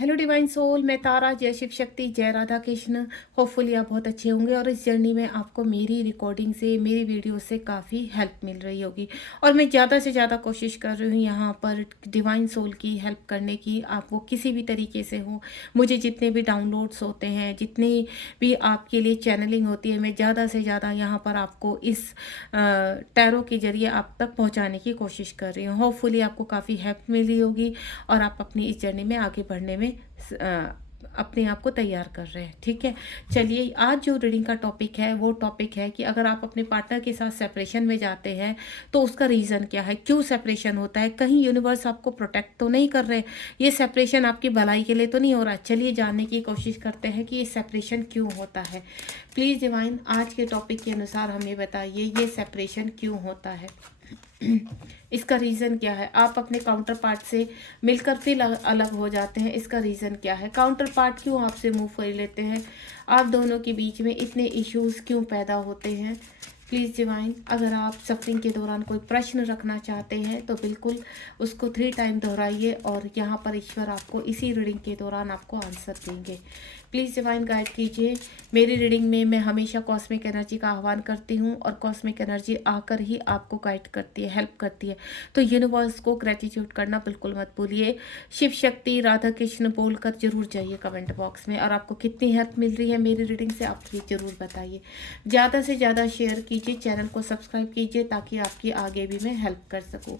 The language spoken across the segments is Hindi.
हेलो डिवाइन सोल, मैं तारा। जय शिव शक्ति, जय राधा कृष्ण। होपफुली आप बहुत अच्छे होंगे और इस जर्नी में आपको मेरी रिकॉर्डिंग से, मेरी वीडियो से काफ़ी हेल्प मिल रही होगी। और मैं ज़्यादा से ज़्यादा कोशिश कर रही हूँ यहाँ पर डिवाइन सोल की हेल्प करने की। आप वो किसी भी तरीके से हो, मुझे जितने भी डाउनलोड्स होते हैं, जितनी भी आपके लिए चैनलिंग होती है, मैं ज़्यादा से ज़्यादा यहाँ पर आपको इस टैरो के ज़रिए आप तक पहुँचाने की कोशिश कर रही हूँ। होपफुली आपको काफ़ी हेल्प मिली होगी और आप अपनी इस जर्नी में आगे बढ़ने में अपने आप को तैयार कर रहे हैं। ठीक है, चलिए आज जो रीडिंग का टॉपिक है वो टॉपिक है कि अगर आप अपने पार्टनर के साथ सेपरेशन में जाते हैं तो उसका रीज़न क्या है, क्यों सेपरेशन होता है, कहीं यूनिवर्स आपको प्रोटेक्ट तो नहीं कर रहे, ये सेपरेशन आपकी भलाई के लिए तो नहीं हो रहा। चलिए जानने की कोशिश करते हैं कि ये सेपरेशन क्यों होता है। प्लीज़ डिवाइन आज के टॉपिक के अनुसार हमें बताइए ये सेपरेशन क्यों होता है। इसका रीज़न क्या है। आप अपने काउंटर पार्ट से मिलकर फिर अलग हो जाते हैं, इसका रीज़न क्या है। काउंटर पार्ट क्यों आपसे मुंह फेर लेते हैं, आप दोनों के बीच में इतने इश्यूज़ क्यों पैदा होते हैं। प्लीज़ डिवाइन, अगर आप सफरिंग के दौरान कोई प्रश्न रखना चाहते हैं तो बिल्कुल उसको 3 टाइम दोहराइए और यहाँ पर ईश्वर आपको इसी रीडिंग के दौरान आपको आंसर देंगे। प्लीज़ डिवाइन गाइड कीजिए। मेरी रीडिंग में मैं हमेशा कॉस्मिक एनर्जी का आह्वान करती हूँ और कॉस्मिक एनर्जी आकर ही आपको गाइड करती है, हेल्प करती है। तो यूनिवर्स को ग्रेटिट्यूड करना बिल्कुल मत भूलिए। शिव शक्ति, राधा कृष्ण बोलकर जरूर जाइए कमेंट बॉक्स में। और आपको कितनी हेल्प मिल रही है मेरी रीडिंग से आप प्लीज़ ज़रूर बताइए। ज़्यादा से ज़्यादा शेयर कीजिए, चैनल को सब्सक्राइब कीजिए ताकि आपकी आगे भी मैं हेल्प कर सकूँ।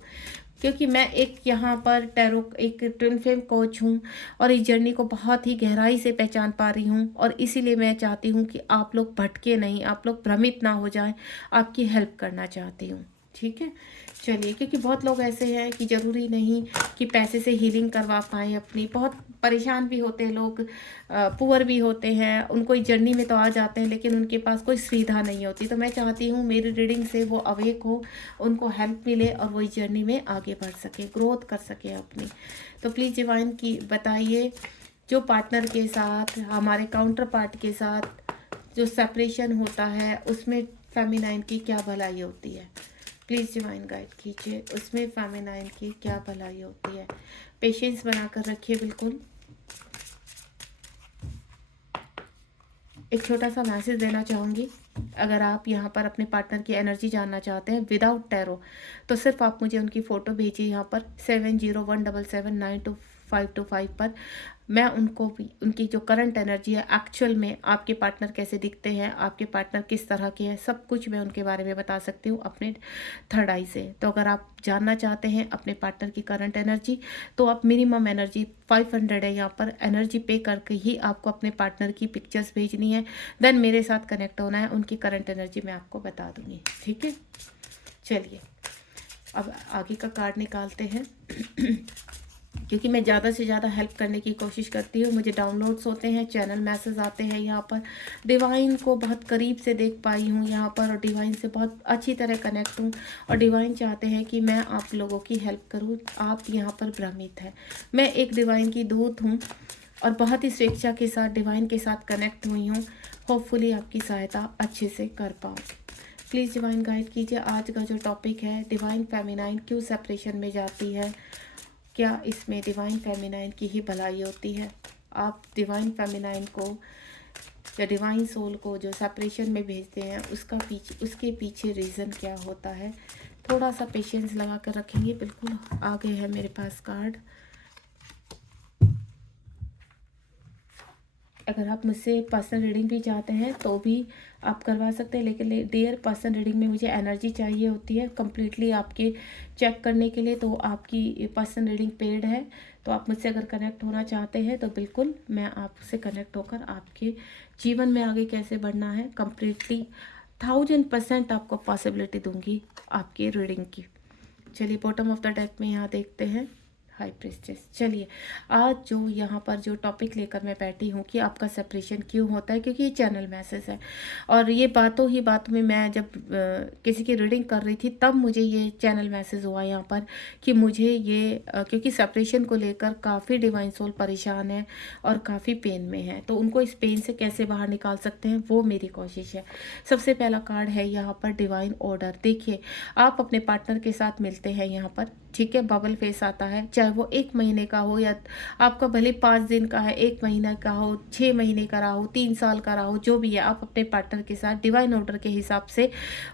क्योंकि मैं एक यहाँ पर टैरो एक ट्विन फ्लेम कोच हूँ और इस जर्नी को बहुत ही गहराई से पहचान पा रही हूँ और इसीलिए मैं चाहती हूँ कि आप लोग भटके नहीं, आप लोग भ्रमित ना हो जाएं। आपकी हेल्प करना चाहती हूँ। ठीक है, चलिए। क्योंकि बहुत लोग ऐसे हैं कि ज़रूरी नहीं कि पैसे से हीलिंग करवा पाएँ अपनी, बहुत परेशान भी होते हैं लोग, पुअर भी होते हैं, उनको इस जर्नी में तो आ जाते हैं लेकिन उनके पास कोई सुविधा नहीं होती। तो मैं चाहती हूँ मेरी रीडिंग से वो अवेक हो, उनको हेल्प मिले और वो इस जर्नी में आगे बढ़ सके, ग्रोथ कर सके अपनी। तो प्लीज़ डिवाइन की बताइए, जो पार्टनर के साथ, हमारे काउंटर पार्ट के साथ जो सेपरेशन होता है उसमें फेमिनाइन की क्या भलाई होती है। प्लीज़ डिवाइन गाइड कीजिए, उसमें फेमिनाइन की क्या भलाई होती है। पेशेंस बनाकर रखिए बिल्कुल। एक छोटा सा मैसेज देना चाहूँगी। अगर आप यहाँ पर अपने पार्टनर की एनर्जी जानना चाहते हैं विदाउट टैरो तो सिर्फ आप मुझे उनकी फ़ोटो भेजिए यहाँ पर 7017792525 पर। मैं उनको भी उनकी जो करंट एनर्जी है, एक्चुअल में आपके पार्टनर कैसे दिखते हैं, आपके पार्टनर किस तरह के हैं, सब कुछ मैं उनके बारे में बता सकती हूँ अपने थर्ड आई से। तो अगर आप जानना चाहते हैं अपने पार्टनर की करंट एनर्जी तो आप मिनिमम एनर्जी 500 है यहाँ पर एनर्जी पे करके ही आपको अपने पार्टनर की पिक्चर्स भेजनी है। देन मेरे साथ कनेक्ट होना है, उनकी करंट एनर्जी मैं आपको बता दूँगी। ठीक है, चलिए अब आगे का कार्ड निकालते हैं। क्योंकि मैं ज़्यादा से ज़्यादा हेल्प करने की कोशिश करती हूँ, मुझे डाउनलोड्स होते हैं, चैनल मैसेज आते हैं, यहाँ पर डिवाइन को बहुत करीब से देख पाई हूँ यहाँ पर और डिवाइन से बहुत अच्छी तरह कनेक्ट हूँ और डिवाइन चाहते हैं कि मैं आप लोगों की हेल्प करूँ। आप यहाँ पर भ्रमित हैं, मैं एक डिवाइन की दूत हूँ और बहुत ही स्वेच्छा के साथ डिवाइन के साथ कनेक्ट हुई हूँ। होपफुली आपकी सहायता अच्छे से कर पाऊँ। प्लीज़ डिवाइन गाइड कीजिए। आज का जो टॉपिक है, डिवाइन फेमिनाइन क्यों सेपरेशन में जाती है, क्या इसमें डिवाइन फेमिनाइन की ही भलाई होती है। आप डिवाइन फेमिनाइन को या डिवाइन सोल को जो सेपरेशन में भेजते हैं उसके पीछे रीज़न क्या होता है। थोड़ा सा पेशेंस लगा कर रखेंगे। बिल्कुल आ गए हैं मेरे पास कार्ड। अगर आप मुझसे पर्सनल रीडिंग भी चाहते हैं तो भी आप करवा सकते हैं, लेकिन डियर पर्सनल रीडिंग में मुझे एनर्जी चाहिए होती है कम्प्लीटली आपके चेक करने के लिए। तो आपकी पर्सनल रीडिंग पेड है, तो आप मुझसे अगर कनेक्ट होना चाहते हैं तो बिल्कुल मैं आपसे कनेक्ट होकर आपके जीवन में आगे कैसे बढ़ना है कम्प्लीटली 1000% आपको पॉसिबिलिटी दूंगी आपकी रीडिंग की। चलिए बॉटम ऑफ द डेक में यहाँ देखते हैं हाई प्रिस्टेस। चलिए आज जो यहाँ पर जो टॉपिक लेकर मैं बैठी हूँ कि आपका सेपरेशन क्यों होता है, क्योंकि ये चैनल मैसेज है और ये बातों ही बातों में मैं जब किसी की रीडिंग कर रही थी तब मुझे ये चैनल मैसेज हुआ यहाँ पर कि मुझे ये क्योंकि सेपरेशन को लेकर काफ़ी डिवाइन सोल परेशान है और काफ़ी पेन में है, तो उनको इस पेन से कैसे बाहर निकाल सकते हैं वो मेरी कोशिश है। सबसे पहला कार्ड है यहाँ पर डिवाइन ऑर्डर। देखिए आप अपने पार्टनर के साथ मिलते हैं यहाँ पर ठीक है, बबल फेस आता है, चाहे वो 1 महीने का हो या आपका भले 5 दिन का है, 1 महीने का हो, 6 महीने का रहा हो, 3 साल का रहा हो, जो भी है, आप अपने पार्टनर के साथ डिवाइन ऑर्डर के हिसाब से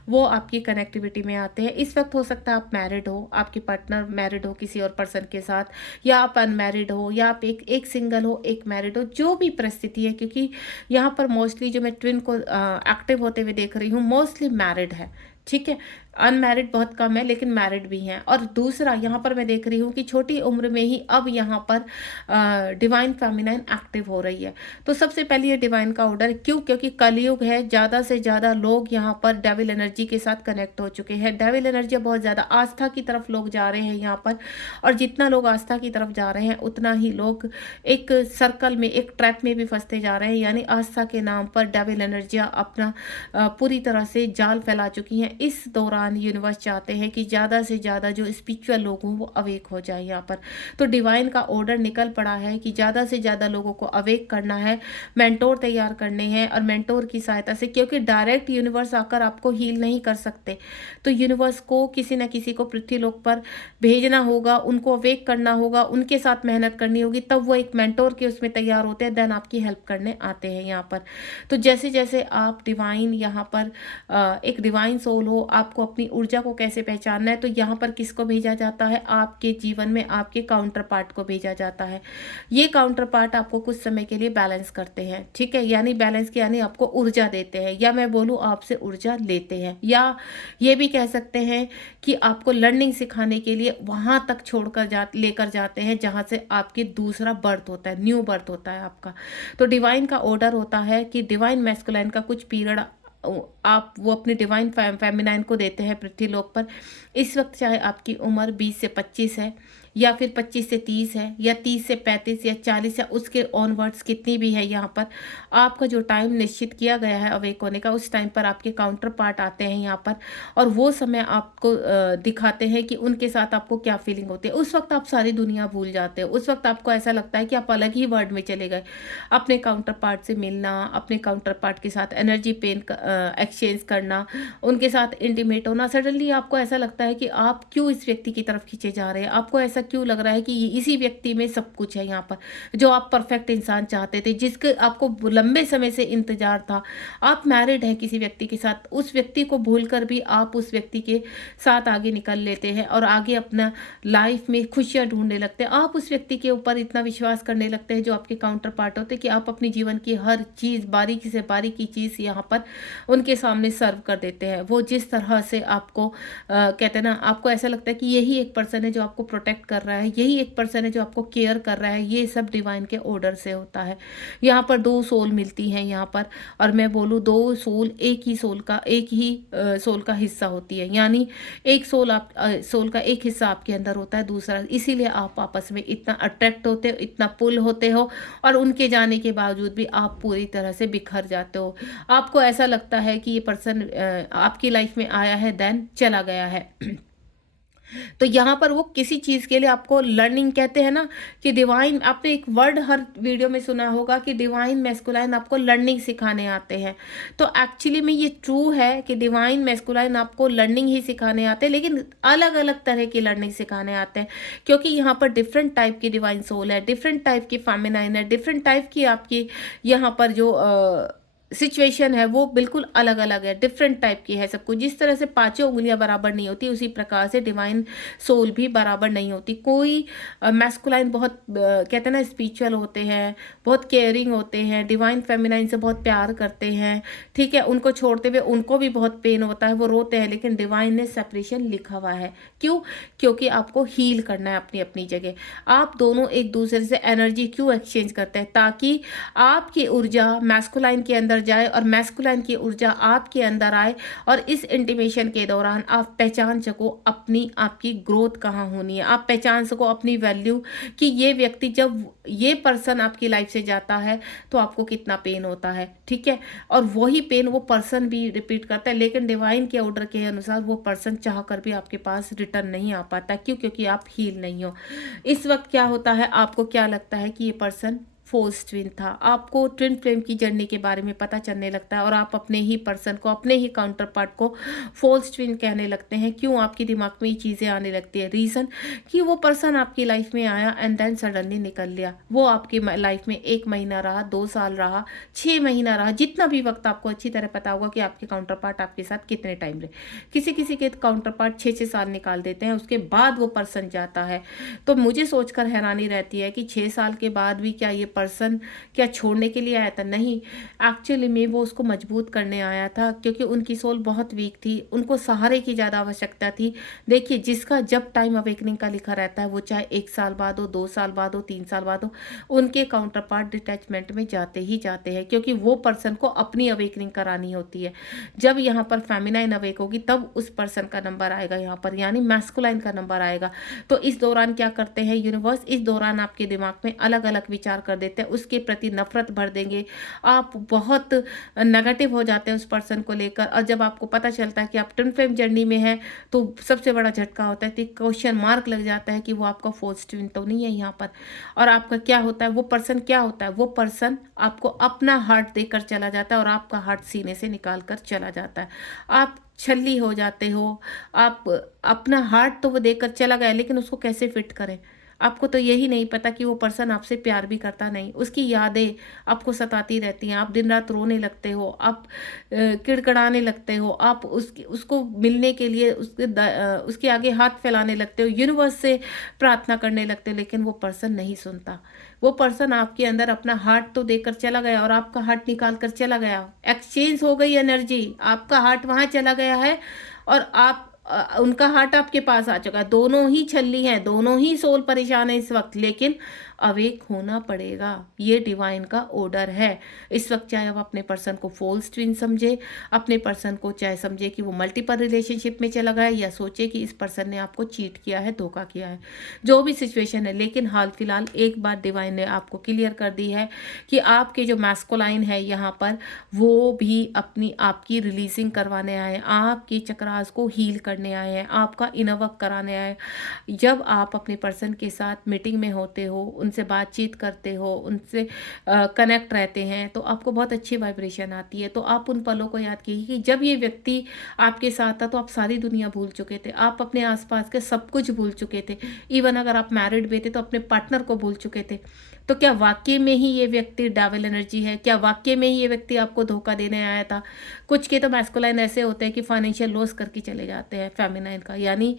वो आपकी कनेक्टिविटी में आते हैं। इस वक्त हो सकता है आप मैरिड हो, आपके पार्टनर मैरिड हो किसी और पर्सन के साथ, या आप अनमैरिड हो, या आप एक सिंगल हो, एक मैरिड हो, जो भी परिस्थिति है, क्योंकि यहाँ पर मोस्टली जो मैं ट्विन को एक्टिव होते हुए देख रही हूँ, मोस्टली मैरिड है। ठीक है, अनमैरिड बहुत कम है, लेकिन मैरिड भी हैं। और दूसरा यहाँ पर मैं देख रही हूँ कि छोटी उम्र में ही अब यहाँ पर डिवाइन फेमिनाइन एक्टिव हो रही है। तो सबसे पहले ये डिवाइन का ऑर्डर क्यों, क्योंकि कलयुग है, ज़्यादा से ज़्यादा लोग यहाँ पर डेविल एनर्जी के साथ कनेक्ट हो चुके हैं। डेविल एनर्जी बहुत ज़्यादा आस्था की तरफ लोग जा रहे हैं यहाँ पर, और जितना लोग आस्था की तरफ जा रहे हैं उतना ही लोग एक सर्कल में, एक ट्रैप में भी फंसते जा रहे हैं। यानी आस्था के नाम पर डेविल एनर्जियाँ अपना पूरी तरह से जाल फैला चुकी हैं। इस दौरान यूनिवर्स चाहते हैं कि ज़्यादा से ज़्यादा जो स्पिरिचुअल लोग हों वो अवेक हो जाए यहाँ पर। तो डिवाइन का ऑर्डर निकल पड़ा है कि ज़्यादा से ज़्यादा लोगों को अवेक करना है, मेंटोर तैयार करने हैं, और मेंटोर की सहायता से, क्योंकि डायरेक्ट यूनिवर्स आकर आपको हील नहीं कर सकते, तो यूनिवर्स को किसी न किसी को पृथ्वी लोक पर भेजना होगा, उनको अवेक करना होगा, उनके साथ मेहनत करनी होगी, तब वो एक मेंटोर के उसमें तैयार होते हैं, देन आपकी हेल्प करने आते हैं यहाँ पर। तो जैसे जैसे आप डिवाइन यहाँ पर एक डिवाइन सोल हो, आपको अपनी ऊर्जा को कैसे पहचानना है, तो यहाँ पर किसको भेजा जाता है, आपके जीवन में आपके काउंटर पार्ट को भेजा जाता है। ये काउंटर पार्ट आपको कुछ समय के लिए बैलेंस करते हैं। ठीक है, यानी बैलेंस की यानी आपको ऊर्जा देते हैं, या मैं बोलूँ आपसे ऊर्जा लेते हैं, या ये भी कह सकते हैं कि आपको लर्निंग सिखाने के लिए वहाँ तक छोड़कर लेकर जाते हैं जहाँ से आपके दूसरा बर्थ होता है, न्यू बर्थ होता है आपका। तो डिवाइन का ऑर्डर होता है कि डिवाइन मैस्कुलाइन का कुछ पीरियड आप वो अपने डिवाइन फेमिनाइन को देते हैं पृथ्वी लोक पर। इस वक्त चाहे आपकी उम्र 20 से 25 है, या फिर 25 से 30 है, या 30 से 35 या 40 या उसके ऑनवर्ड्स कितनी भी है, यहाँ पर आपका जो टाइम निश्चित किया गया है अवेक होने का, उस टाइम पर आपके काउंटर पार्ट आते हैं यहाँ पर, और वो समय आपको दिखाते हैं कि उनके साथ आपको क्या फीलिंग होती है। उस वक्त आप सारी दुनिया भूल जाते हो, उस वक्त आपको ऐसा लगता है कि आप अलग ही वर्ल्ड में चले गए। अपने काउंटर पार्ट से मिलना, अपने काउंटर पार्ट के साथ एनर्जी पेन एक्सचेंज करना, उनके साथ इंटीमेट होना, सडनली आपको ऐसा लगता है कि आप क्यों इस व्यक्ति की तरफ खींचे जा रहे हैं, आपको ऐसा क्यों लग रहा है कि इसी व्यक्ति में सब कुछ है यहाँ पर, जो आप परफेक्ट इंसान चाहते थे, जिसके आपको लंबे समय से इंतजार था। आप मैरिड है किसी व्यक्ति के साथ, उस व्यक्ति को भूलकर भी आप उस व्यक्ति के साथ आगे निकल लेते हैं और आगे अपना लाइफ में खुशियाँ ढूंढने लगते हैं। आप उस व्यक्ति के ऊपर इतना विश्वास करने लगते हैं जो आपके काउंटर पार्ट होते हैं, कि आप अपनी जीवन की हर चीज़, बारीकी से बारीकी चीज़ यहाँ पर उनके सामने सर्व कर देते हैं। वो जिस तरह से आपको कहते हैं ना, आपको ऐसा लगता है कि यही एक पर्सन है जो आपको प्रोटेक्ट कर रहा है, यही एक पर्सन है जो आपको केयर कर रहा है। ये सब डिवाइन के ऑर्डर से होता है। यहाँ पर दो सोल मिलती हैं यहाँ पर, और मैं बोलूँ दो सोल एक ही सोल का हिस्सा होती है। यानी एक सोल का एक हिस्सा आपके अंदर होता है, दूसरा, इसीलिए आप आपस में इतना अट्रैक्ट होते हो, इतना पुल होते हो, और उनके जाने के बावजूद भी आप पूरी तरह से बिखर जाते हो। आपको ऐसा लगता है कि ये पर्सन आपकी लाइफ में आया है देन चला गया है। तो यहाँ पर वो किसी चीज़ के लिए आपको लर्निंग, कहते हैं ना कि डिवाइन, आपने एक वर्ड हर वीडियो में सुना होगा कि डिवाइन मैस्कुलाइन आपको लर्निंग सिखाने आते हैं। तो एक्चुअली में ये ट्रू है कि डिवाइन मैस्कुलाइन आपको लर्निंग ही सिखाने आते हैं, लेकिन अलग अलग तरह की लर्निंग सिखाने आते हैं, क्योंकि यहाँ पर डिफरेंट टाइप की डिवाइन सोल है, डिफरेंट टाइप की फेमिनाइन है, डिफरेंट टाइप की आपकी यहाँ पर जो सिचुएशन है वो बिल्कुल अलग अलग है, डिफरेंट टाइप की है सब कुछ। जिस तरह से पांचों उंगलियां बराबर नहीं होती, उसी प्रकार से डिवाइन सोल भी बराबर नहीं होती। कोई मैस्कुलाइन बहुत कहते हैं ना स्पिरिचुअल होते हैं, बहुत केयरिंग होते हैं, डिवाइन फेमिनाइन से बहुत प्यार करते हैं, ठीक है, उनको छोड़ते हुए उनको भी बहुत पेन होता है, वो रोते हैं, लेकिन डिवाइन ने सेपरेशन लिखा हुआ है। क्यों? क्योंकि आपको हील करना है अपनी अपनी जगह। आप दोनों एक दूसरे से एनर्जी क्यों एक्सचेंज करते हैं? ताकि आपकी ऊर्जा मैस्कुलाइन के अंदर जाए और मैस्कुलाइन की ऊर्जा आपके अंदर आए, और इस इंटीमेशन के दौरान आप पहचान सको अपनी, आपकी ग्रोथ कहाँ होनी है, आप पहचान सको अपनी वैल्यू, कि ये व्यक्ति, जब ये पर्सन आपकी लाइफ से जाता है तो आपको कितना पेन होता है, ठीक है, और वही पेन वो पर्सन भी रिपीट करता है, लेकिन डिवाइन के ऑर्डर के अनुसार वो पर्सन चाह कर भी आपके पास रिटर्न नहीं आ पाता। क्यों? क्योंकि आप हील नहीं हो। इस वक्त क्या होता है, आपको क्या लगता है कि ये पर्सन फोर्स ट्विन था। आपको ट्विन फ्लेम की जर्नी के बारे में पता चलने लगता है और आप अपने ही पर्सन को, अपने ही काउंटर पार्ट को फोर्स ट्विन कहने लगते हैं। क्यों आपके दिमाग में ये चीज़ें आने लगती है? रीज़न कि वो पर्सन आपकी लाइफ में आया एंड देन सडनली निकल लिया। वो आपकी लाइफ में 1 महीना रहा, 2 साल रहा, 6 महीना रहा, जितना भी वक्त आपको अच्छी तरह पता होगा कि आपके काउंटर पार्ट आपके साथ कितने टाइम रहे। किसी किसी के काउंटर पार्ट 6-6 साल निकाल देते हैं, उसके बाद वो पर्सन जाता है। तो मुझे सोचकर हैरानी रहती है कि 6 साल के बाद भी क्या ये पर्सन क्या छोड़ने के लिए आया था? नहीं, एक्चुअली में वो उसको मजबूत करने आया था, क्योंकि उनकी सोल बहुत वीक थी, उनको सहारे की ज़्यादा आवश्यकता थी। देखिए, जिसका जब टाइम अवेकनिंग का लिखा रहता है, वो चाहे 1 साल बाद हो, 2 साल बाद हो, 3 साल बाद हो, उनके काउंटर पार्ट डिटैचमेंट में जाते ही जाते हैं, क्योंकि वो पर्सन को अपनी अवेकनिंग करानी होती है। जब यहाँ पर फेमिनाइन अवेक होगी तब उस पर्सन का नंबर आएगा यहाँ पर, यानी मैस्कुलाइन का नंबर आएगा। तो इस दौरान क्या करते हैं यूनिवर्स? इस दौरान आपके दिमाग में अलग अलग विचार कर देते हैं, उसके प्रति नफरत भर देंगे, आप बहुत नेगेटिव हो जाते हैं उस पर्सन को लेकर। और जब आपको पता चलता है कि आप ट्विन फ्लेम जर्नी में है, तो सबसे बड़ा झटका होता है कि क्वेश्चन मार्क लग जाता है कि वो आपका फोर्स ट्विन तो नहीं है यहाँ पर। और आपका क्या होता है? वो पर्सन क्या होता है? वो पर्सन आपको अपना हार्ट देकर चला जाता है और आपका हार्ट सीने से निकाल कर चला जाता है। आप छल्ली हो जाते हो। आप अपना हार्ट तो वो देकर चला गया, लेकिन उसको कैसे फिट करें? आपको तो यही नहीं पता कि वो पर्सन आपसे प्यार भी करता नहीं, उसकी यादें आपको सताती रहती हैं, आप दिन रात रोने लगते हो, आप किड़किड़ाने लगते हो, आप उसको मिलने के लिए उसके आगे हाथ फैलाने लगते हो, यूनिवर्स से प्रार्थना करने लगते हो, लेकिन वो पर्सन नहीं सुनता। वो पर्सन आपके अंदर अपना हार्ट तो देकर चला गया और आपका हार्ट निकाल कर चला गया। एक्सचेंज हो गई एनर्जी, आपका हार्ट वहाँ चला गया है और उनका हार्ट आपके पास आ चुका है। दोनों ही छल्ली हैं, दोनों ही सोल परेशान है इस वक्त, लेकिन अवेक होना पड़ेगा। ये डिवाइन का ऑर्डर है इस वक्त। चाहे आप अपने पर्सन को फॉल्स ट्विन समझे, अपने पर्सन को चाहे समझे कि वो मल्टीपल रिलेशनशिप में चला गया, या सोचे कि इस पर्सन ने आपको चीट किया है, धोखा किया है, जो भी सिचुएशन है, लेकिन हाल फिलहाल एक बात डिवाइन ने आपको क्लियर कर दी है कि आपके जो मैस्कुलाइन है यहाँ पर, वो भी अपनी आपकी रिलीजिंग करवाने आए, आपके चक्रास को हील करने आए हैं, आपका इनर वर्क कराने आए। जब आप अपने पर्सन के साथ मीटिंग में होते हो, उनसे बातचीत करते हो, उनसे कनेक्ट रहते हैं, तो आपको बहुत अच्छी वाइब्रेशन आती है। तो आप उन पलों को याद कीजिए कि जब ये व्यक्ति आपके साथ था तो आप सारी दुनिया भूल चुके थे, आप अपने आसपास के सब कुछ भूल चुके थे। इवन अगर आप मैरिड भी थे तो अपने पार्टनर को भूल चुके थे। तो क्या वाकई में ही ये व्यक्ति डेविल एनर्जी है? क्या वाकई में ही ये व्यक्ति आपको धोखा देने आया था? कुछ के तो मैस्कुलाइन ऐसे होते हैं कि फाइनेंशियल लॉस करके चले जाते हैं फेमिनाइन का, यानी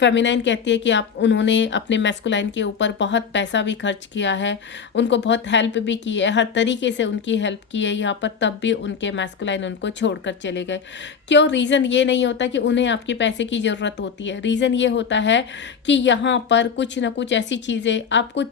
फेमिनाइन कहती है कि उन्होंने अपने मैस्कुलाइन के ऊपर बहुत पैसा भी खर्च किया है, उनको बहुत हेल्प भी की है, हर तरीके से उनकी हेल्प की है यहाँ पर, तब भी उनके मैस्कुलाइन उनको छोड़कर चले गए। क्यों? रीज़न ये नहीं होता कि उन्हें आपके पैसे की ज़रूरत होती है, रीज़न ये होता है कि यहाँ पर कुछ ना कुछ ऐसी चीज़ें आपको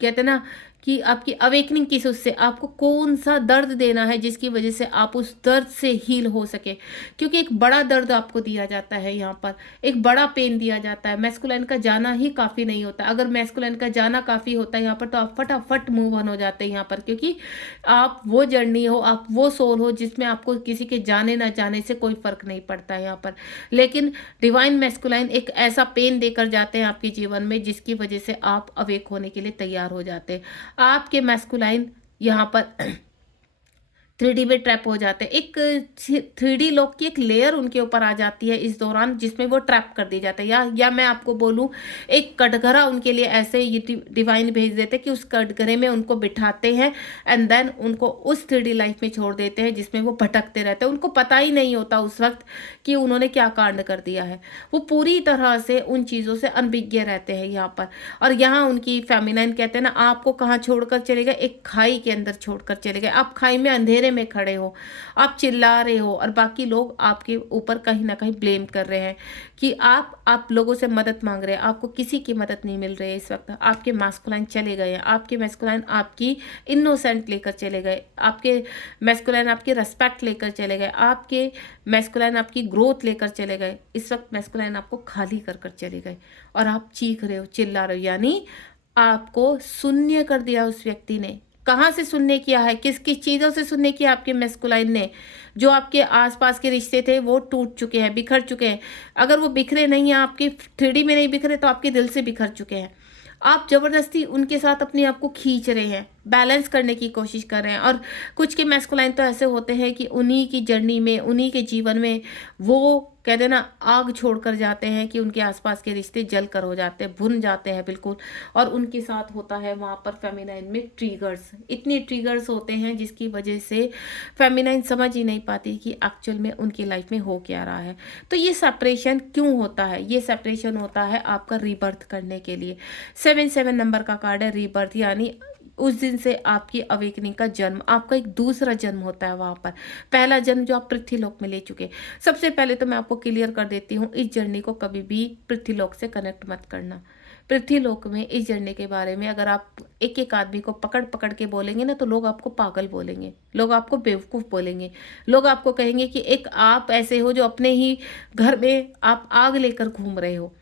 कहते हैं ना कि आपकी अवेकनिंग किस उससे आपको कौन सा दर्द देना है जिसकी वजह से आप उस दर्द से हील हो सके। क्योंकि एक बड़ा दर्द आपको दिया जाता है यहाँ पर, एक बड़ा पेन दिया जाता है। मैस्कुलाइन का जाना ही काफ़ी नहीं होता। अगर मैस्कुलाइन का जाना काफ़ी होता है यहाँ पर तो आप फटाफट मूव ऑन हो जाते हैं यहाँ पर, क्योंकि आप वो जर्नी हो, आप वो सोल हो जिसमें आपको किसी के जाने ना जाने से कोई फ़र्क नहीं पड़ता है यहाँ पर। लेकिन डिवाइन मैस्कुलाइन एक ऐसा पेन देकर जाते हैं आपके जीवन में जिसकी वजह से आप अवेक होने के लिए तैयार हो जाते हैं। आपके मैस्कुलाइन यहाँ पर 3D में ट्रैप हो जाते हैं। एक 3D लॉक की एक लेयर उनके ऊपर आ जाती है इस दौरान, जिसमें वो ट्रैप कर दिए जाते हैं। या मैं आपको बोलूँ, एक कटघरा उनके लिए ऐसे ये डिवाइन भेज देते हैं कि उस कटघरे में उनको बिठाते हैं एंड देन उनको उस 3D लाइफ में छोड़ देते हैं जिसमें वो भटकते रहते हैं। उनको पता ही नहीं होता उस वक्त कि उन्होंने क्या कांड कर दिया है। वो पूरी तरह से उन चीज़ों से अनभिज्ञ रहते हैं यहाँ पर। और यहाँ उनकी फेमिनाइन कहते हैं ना, आपको कहाँ छोड़कर चले गए? एक खाई के अंदर छोड़कर चले गए। आप खाई में अंधेरे में खड़े हो, आप चिल्ला रहे हो और बाकी लोग आपके ऊपर कहीं ना कहीं ब्लेम कर रहे हैं कि आप लोगों से मदद मांग रहे हैं, आपको किसी की मदद नहीं मिल रही है इस वक्त। आपके मैस्कुलाइन चले गए हैं, आपके मैस्कुलाइन आपकी इनोसेंट लेकर चले गए, आपके मैस्कुलाइन आपकी रेस्पेक्ट लेकर चले गए, आपके मैस्कुलाइन आपकी ग्रोथ लेकर चले गए। इस वक्त मैस्कुलाइन आपको खाली कर कर चले गए और आप चीख रहे हो, चिल्ला रहे हो, यानी आपको शून्य कर दिया उस व्यक्ति ने। कहाँ से शून्य किया है? किस किस चीज़ों से शून्य किया आपके मैस्कुलाइन ने? जो आपके आसपास के रिश्ते थे वो टूट चुके हैं, बिखर चुके हैं। अगर वो बिखरे नहीं हैं, आपके 3D में नहीं बिखरे तो आपके दिल से बिखर चुके हैं। आप ज़बरदस्ती उनके साथ अपने आप को खींच रहे हैं, बैलेंस करने की कोशिश कर रहे हैं। और कुछ के मैस्कुलाइन तो ऐसे होते हैं कि उन्हीं की जर्नी में, उन्हीं के जीवन में वो कहते हैं ना आग छोड़कर जाते हैं कि उनके आसपास के रिश्ते जल कर हो जाते हैं, भुन जाते हैं बिल्कुल। और उनके साथ होता है वहाँ पर फेमिनाइन में ट्रिगर्स, इतने ट्रिगर्स होते हैं जिसकी वजह से फेमिनाइन समझ ही नहीं पाती कि एक्चुअल में उनकी लाइफ में हो क्या रहा है। तो ये सेपरेशन क्यों होता है? ये सेपरेशन होता है आपका रीबर्थ करने के लिए। 7 नंबर का कार्ड है रीबर्थ, यानी उस दिन से आपकी अवेकनिंग का जन्म, आपका एक दूसरा जन्म होता है वहाँ पर। पहला जन्म जो आप पृथ्वीलोक में ले चुके। सबसे पहले तो मैं आपको क्लियर कर देती हूँ, इस जर्नी को कभी भी पृथ्वीलोक से कनेक्ट मत करना। पृथ्वीलोक में इस जर्नी के बारे में अगर आप एक एक आदमी को पकड़ पकड़ के बोलेंगे ना, तो लोग आपको पागल बोलेंगे, लोग आपको बेवकूफ़ बोलेंगे। लोग आपको कहेंगे कि एक आप ऐसे हो जो अपने ही घर में आप आग लेकर घूम रहे हो।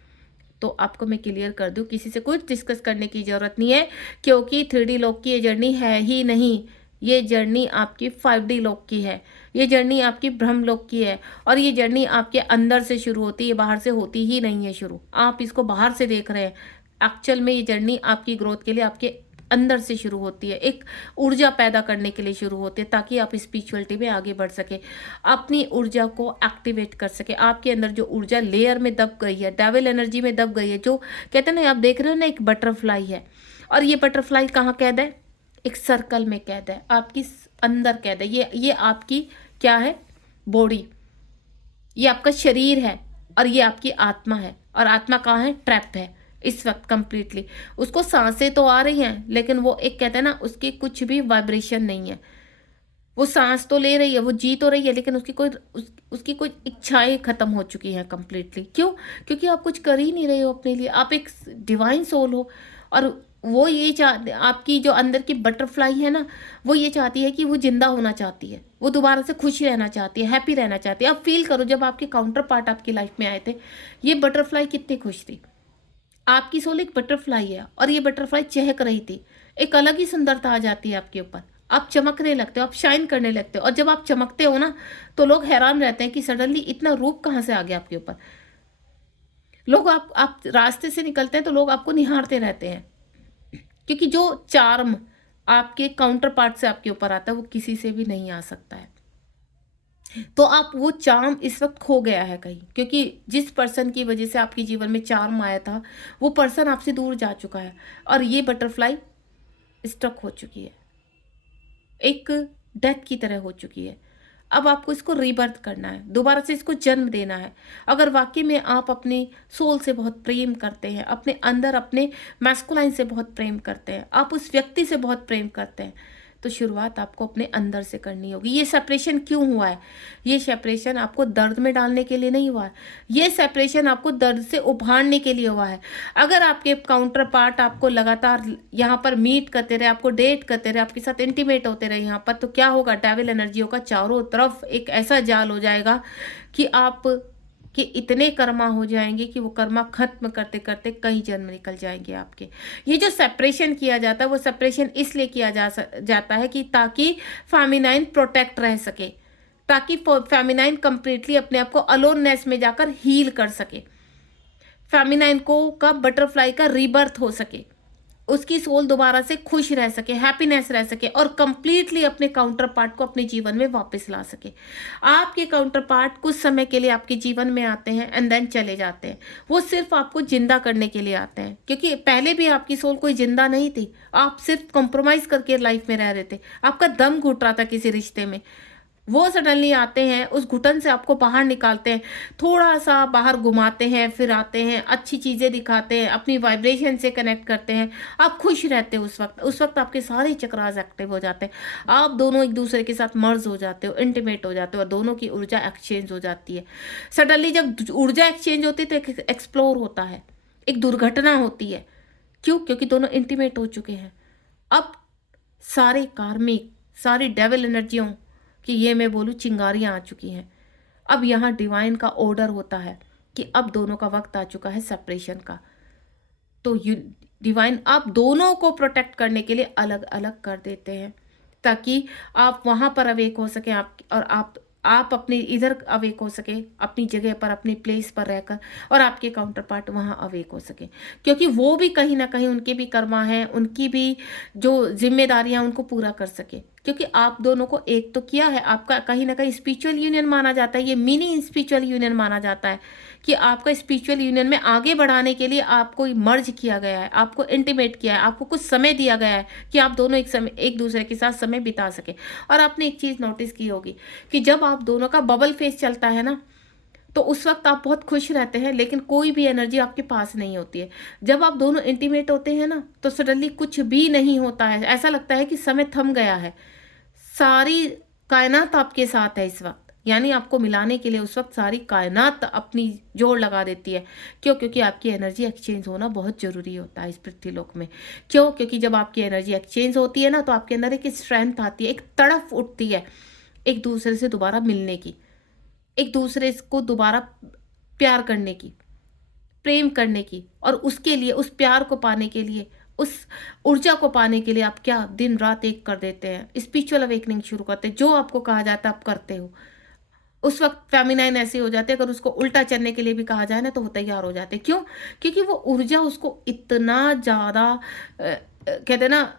तो आपको मैं क्लियर कर दूं, किसी से कुछ डिस्कस करने की ज़रूरत नहीं है, क्योंकि 3D लोक की ये जर्नी है ही नहीं। ये जर्नी आपकी 5D लोक की है, ये जर्नी आपकी ब्रह्म लोक की है। और ये जर्नी आपके अंदर से शुरू होती है, बाहर से होती ही नहीं है शुरू। आप इसको बाहर से देख रहे हैं, एक्चुअल में ये जर्नी आपकी ग्रोथ के लिए आपके अंदर से शुरू होती है, एक ऊर्जा पैदा करने के लिए शुरू होती है, ताकि आप स्पिरिचुअलिटी में आगे बढ़ सके, अपनी ऊर्जा को एक्टिवेट कर सके। आपके अंदर जो ऊर्जा लेयर में दब गई है, डेविल एनर्जी में दब गई है, जो कहते हैं ना, आप देख रहे हो ना, एक बटरफ्लाई है, और ये बटरफ्लाई कहाँ कैद है? एक सर्कल में कैद है, आपकी अंदर कैद है। ये आपकी क्या है? बॉडी, ये आपका शरीर है, और ये आपकी आत्मा है। और आत्मा कहाँ है? ट्रैप है इस वक्त कंप्लीटली। उसको सांसें तो आ रही हैं, लेकिन वो एक कहते हैं ना, उसकी कुछ भी वाइब्रेशन नहीं है। वो सांस तो ले रही है, वो जी तो रही है, लेकिन उसकी कोई इच्छाएं खत्म हो चुकी हैं कंप्लीटली। क्यों? क्योंकि आप कुछ कर ही नहीं रहे हो अपने लिए। आप एक डिवाइन सोल हो, और वो ये चाह, आपकी जो अंदर की बटरफ्लाई है ना, वो ये चाहती है कि वो जिंदा होना चाहती है, वो दोबारा से खुश रहना चाहती है, हैप्पी रहना चाहती है। आप फील करो, जब आपके काउंटर पार्ट आपकी लाइफ में आए थे, ये बटरफ्लाई कितनी खुश थी। आपकी सोल एक बटरफ्लाई है, और ये बटरफ्लाई चहक रही थी। एक अलग ही सुंदरता आ जाती है आपके ऊपर, आप चमकने लगते हो, आप शाइन करने लगते हो। और जब आप चमकते हो ना, तो लोग हैरान रहते हैं कि सडनली इतना रूप कहाँ से आ गया आपके ऊपर। लोग आप रास्ते से निकलते हैं तो लोग आपको निहारते रहते हैं, क्योंकि जो चार्म आपके काउंटर पार्ट से आपके ऊपर आता है, वो किसी से भी नहीं आ सकता है। तो आप वो चार्म इस वक्त खो गया है कहीं, क्योंकि जिस पर्सन की वजह से आपके जीवन में चार्म आया था, वो पर्सन आपसे दूर जा चुका है, और ये बटरफ्लाई स्टक हो चुकी है, एक डेथ की तरह हो चुकी है। अब आपको इसको रीबर्थ करना है, दोबारा से इसको जन्म देना है। अगर वाकई में आप अपने सोल से बहुत प्रेम करते हैं, अपने अंदर अपने मैस्कुलाइन से बहुत प्रेम करते हैं, आप उस व्यक्ति से बहुत प्रेम करते हैं, तो शुरुआत आपको अपने अंदर से करनी होगी। ये सेपरेशन क्यों हुआ है? ये सेपरेशन आपको दर्द में डालने के लिए नहीं हुआ है, ये सेपरेशन आपको दर्द से उभारने के लिए हुआ है। अगर आपके काउंटर पार्ट आपको लगातार यहाँ पर मीट करते रहे, आपको डेट करते रहे, आपके साथ इंटीमेट होते रहे यहाँ पर, तो क्या होगा? डेविल एनर्जियों का चारों तरफ एक ऐसा जाल हो जाएगा कि आप कि इतने कर्मा हो जाएंगे कि वो कर्मा खत्म करते करते कई जन्म निकल जाएंगे आपके। ये जो सेपरेशन किया जाता है, वो सेपरेशन इसलिए किया जाता है कि ताकि फेमिनाइन प्रोटेक्ट रह सके, ताकि फेमिनाइन कंप्लीटली अपने आप को अलोननेस में जाकर हील कर सके, फेमिनाइन को का बटरफ्लाई का रीबर्थ हो सके, उसकी सोल दोबारा से खुश रह सके, हैप्पीनेस रह सके, और कंप्लीटली अपने काउंटर पार्ट को अपने जीवन में वापस ला सके। आपके काउंटर पार्ट कुछ समय के लिए आपके जीवन में आते हैं एंड देन चले जाते हैं। वो सिर्फ आपको जिंदा करने के लिए आते हैं, क्योंकि पहले भी आपकी सोल कोई जिंदा नहीं थी, आप सिर्फ कॉम्प्रोमाइज करके लाइफ में रह रहे थे, आपका दम घुट रहा था किसी रिश्ते में। वो सडनली आते हैं, उस घुटन से आपको बाहर निकालते हैं, थोड़ा सा बाहर घुमाते हैं, फिर आते हैं, अच्छी चीज़ें दिखाते हैं, अपनी वाइब्रेशन से कनेक्ट करते हैं, आप खुश रहते हो। उस वक्त आपके सारे चक्रास एक्टिव हो जाते हैं, आप दोनों एक दूसरे के साथ मर्ज हो जाते हो, इंटीमेट हो जाते हो, और दोनों की ऊर्जा एक्सचेंज हो जाती है। सडनली जब ऊर्जा एक्सचेंज होती है तो एक एक्सप्लोर होता है, एक दुर्घटना होती है। क्यों? क्योंकि दोनों इंटीमेट हो चुके हैं। अब सारे कार्मिक, सारी डेविल एनर्जियों कि ये मैं बोलूँ चिंगारियाँ आ चुकी हैं। अब यहाँ डिवाइन का ऑर्डर होता है कि अब दोनों का वक्त आ चुका है सेपरेशन का। तो डिवाइन आप दोनों को प्रोटेक्ट करने के लिए अलग अलग कर देते हैं, ताकि आप वहाँ पर अवेक हो सकें, आप और आप आप अपने इधर अवेक हो सके, अपनी जगह पर, अपनी प्लेस पर रहकर, और आपके काउंटर पार्ट वहाँ अवेक हो सके, क्योंकि वो भी कहीं न कहीं उनके भी कर्मा हैं, उनकी भी जो ज़िम्मेदारियाँ उनको पूरा कर सके। क्योंकि आप दोनों को एक तो किया है, आपका कहीं न कहीं स्पिरिचुअल यूनियन माना जाता है, ये मिनी स्पिरिचुअल यूनियन माना जाता है कि आपका स्पिरिचुअल यूनियन में आगे बढ़ाने के लिए आपको मर्ज किया गया है, आपको इंटीमेट किया है, आपको कुछ समय दिया गया है कि आप दोनों एक दूसरे के साथ समय बिता सकें। और आपने एक चीज़ नोटिस की होगी कि जब आप दोनों का बबल फेस चलता है ना, तो उस वक्त आप बहुत खुश रहते हैं, लेकिन कोई भी एनर्जी आपके पास नहीं होती है। जब आप दोनों इंटीमेट होते हैं ना, तो सडनली कुछ भी नहीं होता है, ऐसा लगता है कि समय थम गया है। सारी कायनात आपके साथ है इस वक्त, यानी आपको मिलाने के लिए उस वक्त सारी कायनात अपनी जोर लगा देती है। क्यों? क्योंकि आपकी एनर्जी एक्सचेंज होना बहुत ज़रूरी होता है इस पृथ्वी लोक में। क्यों? क्योंकि जब आपकी एनर्जी एक्सचेंज होती है ना, तो आपके अंदर एक स्ट्रेंथ आती है, एक तड़फ उठती है एक दूसरे से दोबारा मिलने की, एक दूसरे को दोबारा प्यार करने की, प्रेम करने की, और उसके लिए, उस प्यार को पाने के लिए, उस ऊर्जा को पाने के लिए आप क्या दिन रात एक कर देते हैं, स्पिरिचुअल अवेकनिंग शुरू करते हैं। जो आपको कहा जाता है आप करते हो। उस वक्त फेमिनाइन ऐसे हो जाते हैं, अगर उसको उल्टा चलने के लिए भी कहा जाए ना, तो वो तैयार हो जाते हैं। क्यों? क्योंकि वो ऊर्जा उसको इतना ज़्यादा कहते हैं ना,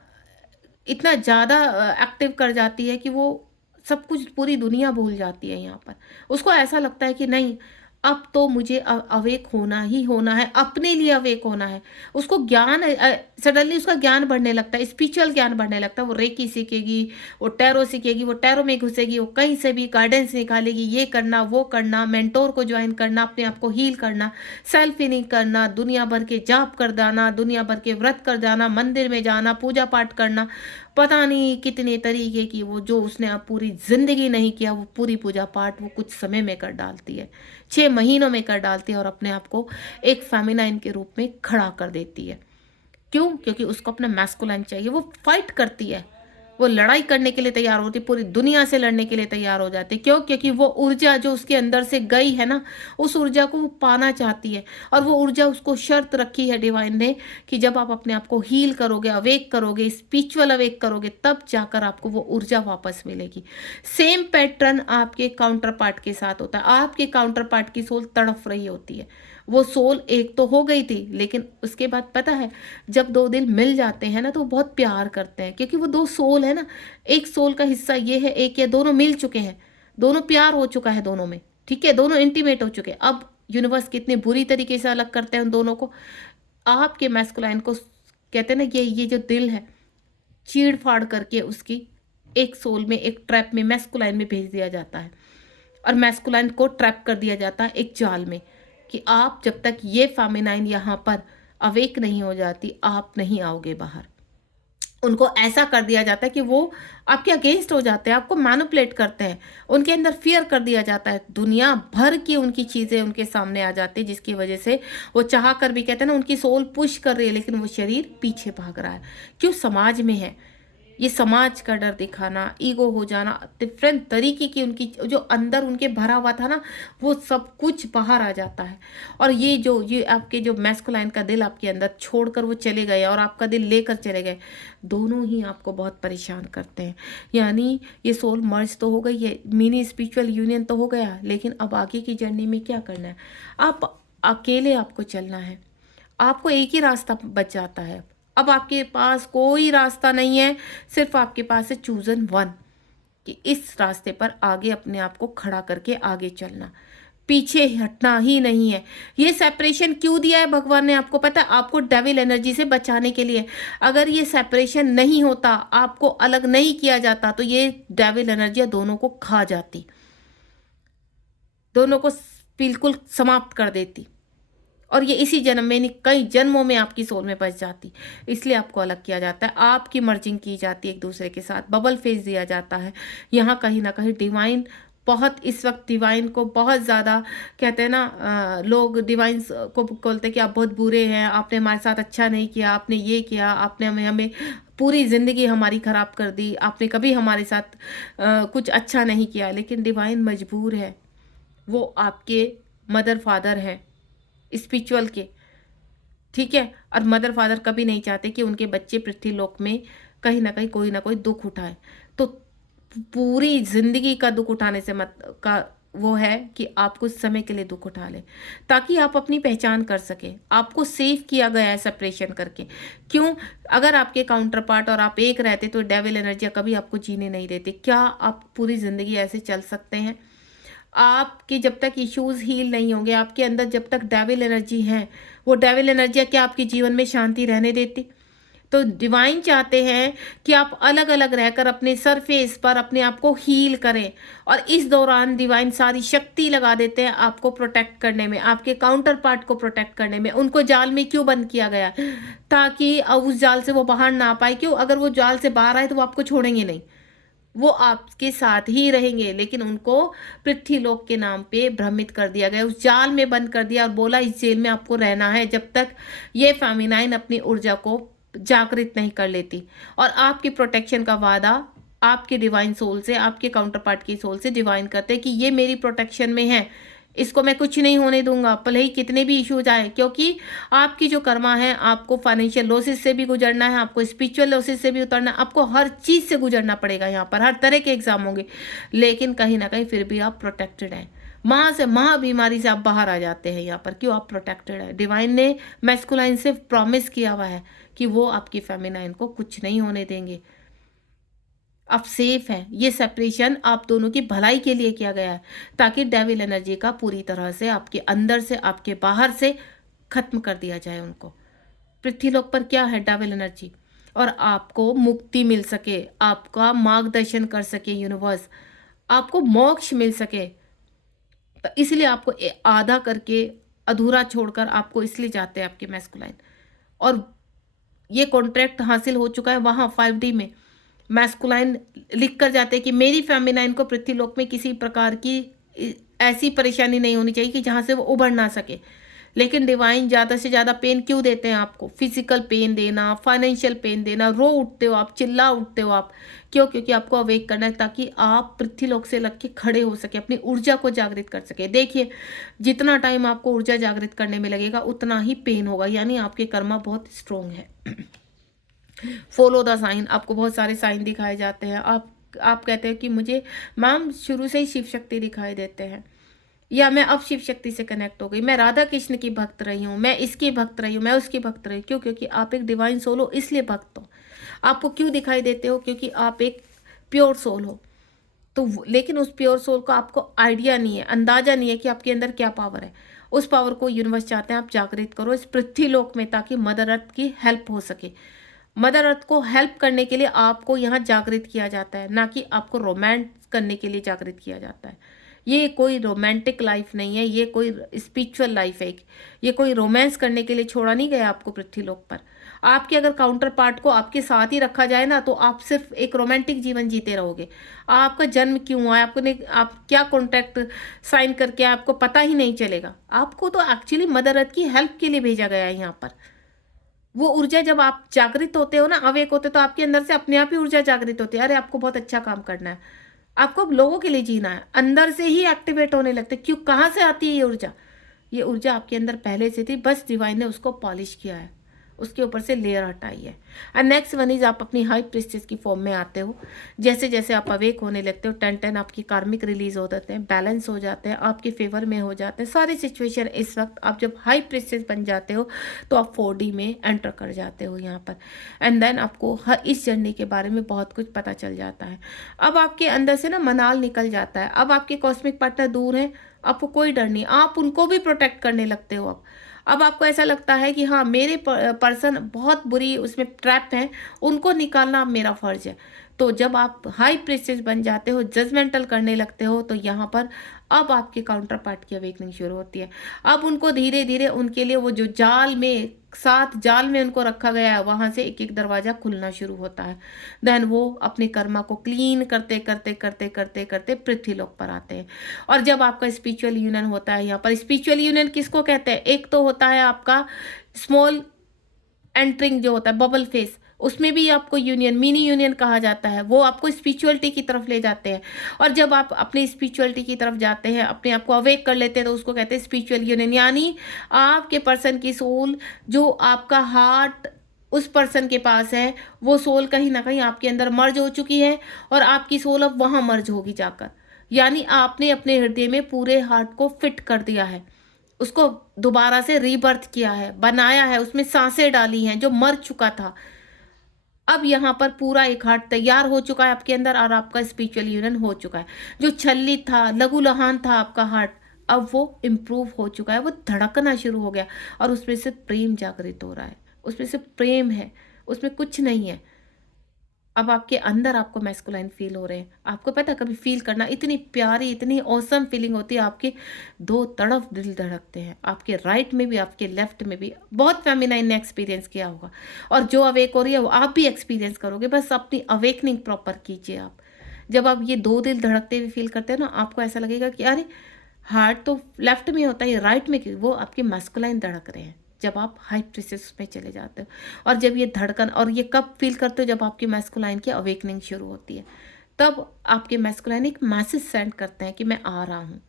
इतना ज़्यादा एक्टिव कर जाती है कि वो सब कुछ, पूरी दुनिया भूल जाती है यहाँ पर। उसको ऐसा लगता है कि नहीं, अब तो मुझे अवेक होना ही होना है, अपने लिए अवेक होना है। उसको ज्ञान सडनली उसका ज्ञान बढ़ने लगता है, स्पिरिचुअल ज्ञान बढ़ने लगता है। वो रेकी सीखेगी, वो टैरो सीखेगी, वो टैरो में घुसेगी, वो कहीं से भी गाइडेंस निकालेगी, ये करना, वो करना, मेंटोर को ज्वाइन करना, अपने आप को हील करना, सेल्फ हीलिंग करना, दुनिया भर के जाप कर जाना, दुनिया भर के व्रत कर जाना, मंदिर में जाना, पूजा पाठ करना, पता नहीं कितने तरीके की, वो जो उसने अब पूरी ज़िंदगी नहीं किया, वो पूरी पूजा पाठ वो कुछ समय में कर डालती है, 6 महीनों में कर डालती है, और अपने आप को एक फेमिनाइन के रूप में खड़ा कर देती है। क्यों? क्योंकि उसको अपना मैस्कुलाइन चाहिए, वो फाइट करती है, वो लड़ाई करने के लिए तैयार होती है, पूरी दुनिया से लड़ने के लिए तैयार हो जाती है। क्यों? क्योंकि वो ऊर्जा जो उसके अंदर से गई है ना, उस ऊर्जा को वो पाना चाहती है, और वो ऊर्जा उसको शर्त रखी है डिवाइन ने कि जब आप अपने आप को हील करोगे, अवेक करोगे, स्पिरिचुअल अवेक करोगे, तब जाकर आपको वो ऊर्जा वापस मिलेगी। सेम पैटर्न आपके काउंटर पार्ट के साथ होता है। आपके काउंटर पार्ट की सोल तड़फ रही होती है, वो सोल एक तो हो गई थी, लेकिन उसके बाद पता है, जब दो दिल मिल जाते हैं ना, तो वो बहुत प्यार करते हैं, क्योंकि वो दो सोल है ना। एक सोल का हिस्सा ये है, एक या दोनों मिल चुके हैं, दोनों प्यार हो चुका है दोनों में, ठीक है, दोनों इंटीमेट हो चुके हैं। अब यूनिवर्स कितने बुरी तरीके से अलग करते हैं उन दोनों को। आपके मैस्कुलाइन को कहते हैं ना, ये जो दिल है, चीड़ फाड़ करके उसकी एक सोल में, एक ट्रैप में, मैस्कुलाइन में भेज दिया जाता है, और मैस्कुलाइन को ट्रैप कर दिया जाता है एक जाल में, कि आप जब तक ये फेमिनाइन यहाँ पर अवेक नहीं हो जाती, आप नहीं आओगे बाहर। उनको ऐसा कर दिया जाता है कि वो आपके अगेंस्ट हो जाते हैं, आपको मैनिपुलेट करते हैं, उनके अंदर फियर कर दिया जाता है, दुनिया भर की उनकी चीज़ें उनके सामने आ जाती है, जिसकी वजह से वो चाह कर भी, कहते हैं ना, उनकी सोल पुश कर रही है, लेकिन वो शरीर पीछे भाग रहा है। क्यों? समाज में है, ये समाज का डर दिखाना, ईगो हो जाना, डिफरेंट तरीके की उनकी जो अंदर उनके भरा हुआ था ना, वो सब कुछ बाहर आ जाता है। और ये आपके जो मैस्कुलाइन का दिल आपके अंदर छोड़कर वो चले गए, और आपका दिल लेकर चले गए, दोनों ही आपको बहुत परेशान करते हैं। यानी ये सोल मर्ज तो हो गई है, मिनी स्पिरिचुअल यूनियन तो हो गया, लेकिन अब आगे की जर्नी में क्या करना है? आप अकेले आपको चलना है, आपको एक ही रास्ता बच जाता है। अब आपके पास कोई रास्ता नहीं है, सिर्फ आपके पास है चूजन वन, कि इस रास्ते पर आगे अपने आप को खड़ा करके आगे चलना, पीछे हटना ही नहीं है। ये सेपरेशन क्यों दिया है भगवान ने आपको पता है? आपको डेविल एनर्जी से बचाने के लिए। अगर ये सेपरेशन नहीं होता, आपको अलग नहीं किया जाता, तो ये डेविल एनर्जी दोनों को खा जाती, दोनों को बिल्कुल समाप्त कर देती, और ये इसी जन्म में नहीं, कई जन्मों में आपकी सोल में बच जाती। इसलिए आपको अलग किया जाता है, आपकी मर्जिंग की जाती है एक दूसरे के साथ, बबल फेस दिया जाता है। यहाँ कहीं ना कहीं डिवाइन बहुत, इस वक्त डिवाइन को बहुत ज़्यादा, कहते हैं ना, लोग डिवाइन को बोलते हैं कि आप बहुत बुरे हैं, आपने हमारे साथ अच्छा नहीं किया, आपने ये किया, आपने हमें हमें पूरी ज़िंदगी हमारी ख़राब कर दी, आपने कभी हमारे साथ कुछ अच्छा नहीं किया। लेकिन डिवाइन मजबूर है, वो आपके मदर फादर हैं स्पिरिचुअल के, ठीक है, और मदर फादर कभी नहीं चाहते कि उनके बच्चे पृथ्वी लोक में कहीं ना कहीं कोई ना कोई दुख उठाए। तो पूरी ज़िंदगी का दुःख उठाने से मत का वो है कि आप कुछ समय के लिए दुःख उठा लें, ताकि आप अपनी पहचान कर सकें। आपको सेव किया गया है सेपरेशन करके। क्यों? अगर आपके काउंटर पार्ट और आप एक रहते तो डेविल एनर्जियाँ कभी आपको जीने नहीं देती। क्या आप पूरी ज़िंदगी ऐसे चल सकते हैं? आपके जब तक इश्यूज़ हील नहीं होंगे, आपके अंदर जब तक डेविल एनर्जी है, वो डेविल एनर्जियाँ क्या आपके जीवन में शांति रहने देती? तो डिवाइन चाहते हैं कि आप अलग-अलग रहकर अपने सरफेस पर अपने आप को हील करें, और इस दौरान डिवाइन सारी शक्ति लगा देते हैं आपको प्रोटेक्ट करने में, आपके काउंटर पार्ट को प्रोटेक्ट करने में। उनको जाल में क्यों बंद किया गया? ताकि उस जाल से वो बाहर ना आ पाए। क्यों? अगर वो जाल से बाहर आए तो वो आपको छोड़ेंगे नहीं। वो आपके साथ ही रहेंगे, लेकिन उनको पृथ्वीलोक के नाम पे भ्रमित कर दिया गया, उस जाल में बंद कर दिया और बोला इस जेल में आपको रहना है जब तक ये फेमिनाइन अपनी ऊर्जा को जागृत नहीं कर लेती। और आपकी प्रोटेक्शन का वादा आपके डिवाइन सोल से, आपके काउंटर पार्ट की सोल से डिवाइन करते हैं कि ये मेरी प्रोटेक्शन में है, इसको मैं कुछ नहीं होने दूंगा, भले ही कितने भी इश्यूज आए। क्योंकि आपकी जो कर्मा है, आपको फाइनेंशियल लॉसेस से भी गुजरना है, आपको स्पिरिचुअल लॉसेस से भी उतरना है, आपको हर चीज़ से गुजरना पड़ेगा। यहाँ पर हर तरह के एग्जाम होंगे, लेकिन कहीं ना कहीं फिर भी आप प्रोटेक्टेड हैं। महा बीमारी से आप बाहर आ जाते हैं यहाँ पर। क्यों? आप प्रोटेक्टेड है। डिवाइन ने मैस्कुलाइन से प्रॉमिस किया हुआ है कि वो आपकी फेमिनाइन को कुछ नहीं होने देंगे, आप सेफ हैं। ये सेपरेशन आप दोनों की भलाई के लिए किया गया है, ताकि डेविल एनर्जी का पूरी तरह से आपके अंदर से, आपके बाहर से खत्म कर दिया जाए उनको। पृथ्वीलोक पर क्या है? Devil energy. और आपको मुक्ति मिल सके, आपका मार्गदर्शन कर सके यूनिवर्स, आपको मोक्ष मिल सके। तो इसलिए आपको आधा करके, अधूरा छोड़कर आपको इसलिए जाते हैं आपके मैस्कुलाइन। और ये कॉन्ट्रैक्ट हासिल हो चुका है वहाँ 5D में। मैस्कुलाइन लिख कर जाते हैं कि मेरी फेमिनाइन को पृथ्वीलोक में किसी प्रकार की ऐसी परेशानी नहीं होनी चाहिए कि जहाँ से वो उभर ना सके। लेकिन डिवाइन ज़्यादा से ज़्यादा पेन क्यों देते हैं आपको? फिजिकल पेन देना, फाइनेंशियल पेन देना, रो उठते हो आप, चिल्ला उठते हो आप। क्यों? क्योंकि आपको अवेक करना है, ताकि आप पृथ्वीलोक से लग के खड़े हो सके, अपनी ऊर्जा को जागृत कर सके। देखिए, जितना टाइम आपको ऊर्जा जागृत करने में लगेगा उतना ही पेन होगा, यानी आपके कर्मा बहुत स्ट्रोंग है। फॉलो द साइन, आपको बहुत सारे साइन दिखाए जाते हैं। आप कहते हैं कि मुझे मैम शुरू से ही शिव शक्ति दिखाई देते हैं, या मैं अब शिव शक्ति से कनेक्ट हो गई, मैं राधा कृष्ण की भक्त रही हूँ, मैं इसकी भक्त रही हूँ, मैं उसकी भक्त रही हूँ। क्यों? क्योंकि आप एक डिवाइन सोल हो, इसलिए भक्त हो। आपको क्यों दिखाई देते हो? क्योंकि आप एक प्योर सोल हो। तो लेकिन उस प्योर सोल का आपको आइडिया नहीं है, अंदाजा नहीं है कि आपके अंदर क्या पावर है। उस पावर को यूनिवर्स चाहते हैं आप जागृत करो इस पृथ्वीलोक में, ताकि मदर अर्थ की हेल्प हो सके। मदर अर्थ को हेल्प करने के लिए आपको यहाँ जागृत किया जाता है, ना कि आपको रोमांस करने के लिए जागृत किया जाता है। ये कोई रोमांटिक लाइफ नहीं है, ये कोई स्पिरिचुअल लाइफ है। ये कोई रोमांस करने के लिए छोड़ा नहीं गया आपको पृथ्वीलोक पर। आपके अगर काउंटर पार्ट को आपके साथ ही रखा जाए ना, तो आप सिर्फ एक रोमांटिक जीवन जीते रहोगे। आपका जन्म क्यों हुआ है, आप क्या कॉन्ट्रैक्ट साइन करके, आपको पता ही नहीं चलेगा। आपको तो एक्चुअली मदर अर्थ की हेल्प के लिए भेजा गया है यहाँ पर। वो ऊर्जा जब आप जागृत होते हो ना, अवेक होते हो, तो आपके अंदर से अपने आप ही ऊर्जा जागृत होती है। अरे आपको बहुत अच्छा काम करना है, आपको अब लोगों के लिए जीना है, अंदर से ही एक्टिवेट होने लगते। क्यों? कहाँ से आती है ये ऊर्जा? ये ऊर्जा आपके अंदर पहले से थी, बस डिवाइन ने उसको पॉलिश किया है, उसके ऊपर से लेयर हटाई है। एंड नेक्स्ट वन इज, आप अपनी हाई प्रिस्टेस की फॉर्म में आते हो। जैसे जैसे आप अवेक होने लगते हो, 10 आपकी कार्मिक रिलीज हो जाते हैं, बैलेंस हो जाते हैं, आपके फेवर में हो जाते हैं सारी सिचुएशन। इस वक्त आप जब हाई प्रिस्टेस बन जाते हो तो आप 4D में एंटर कर जाते हो यहाँ पर। एंड देन आपको हर इस जर्नी के बारे में बहुत कुछ पता चल जाता है। अब आपके अंदर से ना मनाल निकल जाता है। अब आपके कॉस्मिक पार्टनर दूर हैं, आपको कोई डर नहीं, आप उनको भी प्रोटेक्ट करने लगते हो। अब आपको ऐसा लगता है कि हाँ, मेरे पर्सन बहुत बुरी उसमें ट्रैप है, उनको निकालना अब मेरा फर्ज है। तो जब आप हाई प्रिस्टेस बन जाते हो, जजमेंटल करने लगते हो, तो यहाँ पर अब आपके काउंटर पार्ट की अवेकनिंग शुरू होती है। अब उनको धीरे धीरे, उनके लिए वो जो जाल में, 7 जाल में उनको रखा गया है, वहाँ से एक एक दरवाजा खुलना शुरू होता है। देन वो अपने कर्मा को क्लीन करते करते करते करते करते पृथ्वीलोक पर आते हैं। और जब आपका स्पिरिचुअल यूनियन होता है, यहाँ पर स्पिरिचुअल यूनियन किसको कहते हैं? एक तो होता है आपका स्मॉल एंटरिंग जो होता है, बबल फेस, उसमें भी आपको यूनियन, मिनी यूनियन कहा जाता है, वो आपको स्पिरिचुअलिटी की तरफ ले जाते हैं। और जब आप अपनी स्पिरिचुअलिटी की तरफ जाते हैं, अपने आप को अवेक कर लेते हैं, तो उसको कहते हैं स्पिरिचुअल यूनियन। यानी आपके पर्सन की सोल जो आपका हार्ट उस पर्सन के पास है, वो सोल कहीं ना कहीं आपके अंदर मर्ज हो चुकी है और आपकी सोल अब वहां मर्ज होगी जाकर। यानी आपने अपने हृदय में पूरे हार्ट को फिट कर दिया है, उसको दोबारा से रीबर्थ किया है, बनाया है, उसमें सांसें डाली हैं जो मर चुका था। अब यहाँ पर पूरा एक हार्ट तैयार हो चुका है आपके अंदर और आपका स्पिरिचुअल यूनियन हो चुका है। जो छल्लित था, लघुलहान था आपका हार्ट, अब वो इम्प्रूव हो चुका है, वो धड़कना शुरू हो गया और उसमें से प्रेम जागृत हो रहा है, उसमें से प्रेम है, उसमें कुछ नहीं है। अब आपके अंदर आपको मैस्कुलाइन फील हो रहे हैं। आपको पता है कभी फील करना, इतनी प्यारी, इतनी ऑसम फीलिंग होती है, आपके दो तरफ दिल धड़कते हैं, आपके राइट में भी आपके लेफ्ट में भी। बहुत फेमिनाइन ने एक्सपीरियंस किया होगा और जो अवेक हो रही है वो आप भी एक्सपीरियंस करोगे। बस अपनी अवेकनिंग प्रॉपर कीजिए आप। जब आप ये दो दिल धड़कते हुए फील करते हैं ना, आपको ऐसा लगेगा कि अरे हार्ट तो लेफ्ट में होता है, राइट में क्यों? वो आपके मैस्कुलाइन धड़क रहे हैं जब आप हाई प्रेशर में चले जाते हो। और जब ये धड़कन, और ये कब फील करते हो? जब आपके मैस्कुलाइन की अवेकनिंग शुरू होती है, तब आपके मैस्कुलाइन एक मैसेज सेंड करते हैं कि मैं आ रहा हूँ,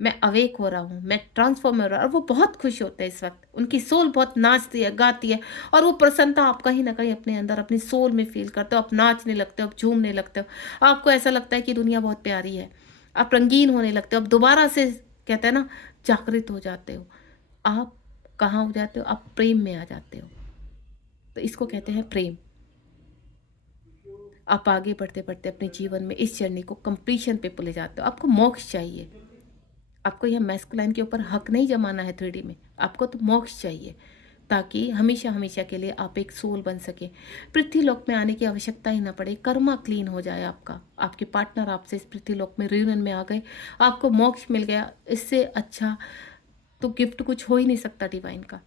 मैं अवेक हो रहा हूँ, मैं ट्रांसफॉर्म हो रहा हूँ। और वो बहुत खुश होते हैं इस वक्त, उनकी सोल बहुत नाचती है, गाती है, और वो प्रसन्नता आप कहीं ना कहीं अपने अंदर अपनी सोल में फील करते हो। आप नाचने लगते हो, आप झूमने लगते हो, आपको ऐसा लगता है कि दुनिया बहुत प्यारी है, आप रंगीन होने लगते हो। आप दोबारा से कहते हैं ना, जागृत हो जाते हो। आप कहाँ हो जाते हो? आप प्रेम में आ जाते हो। तो इसको कहते हैं प्रेम। आप आगे बढ़ते बढ़ते अपने जीवन में इस जर्नी को कंप्लीशन पे ले जाते हो। आपको मोक्ष चाहिए, आपको यह मैस्कुलाइन के ऊपर हक नहीं जमाना है 3D में, आपको तो मोक्ष चाहिए, ताकि हमेशा हमेशा के लिए आप एक सोल बन सके, पृथ्वीलोक में आने की आवश्यकता ही ना पड़े, कर्मा क्लीन हो जाए आपका, आपके पार्टनर आपसे इस पृथ्वीलोक में रियूनियन में आ गए, आपको मोक्ष मिल गया। इससे अच्छा तो गिफ्ट कुछ हो ही नहीं सकता डिवाइन का।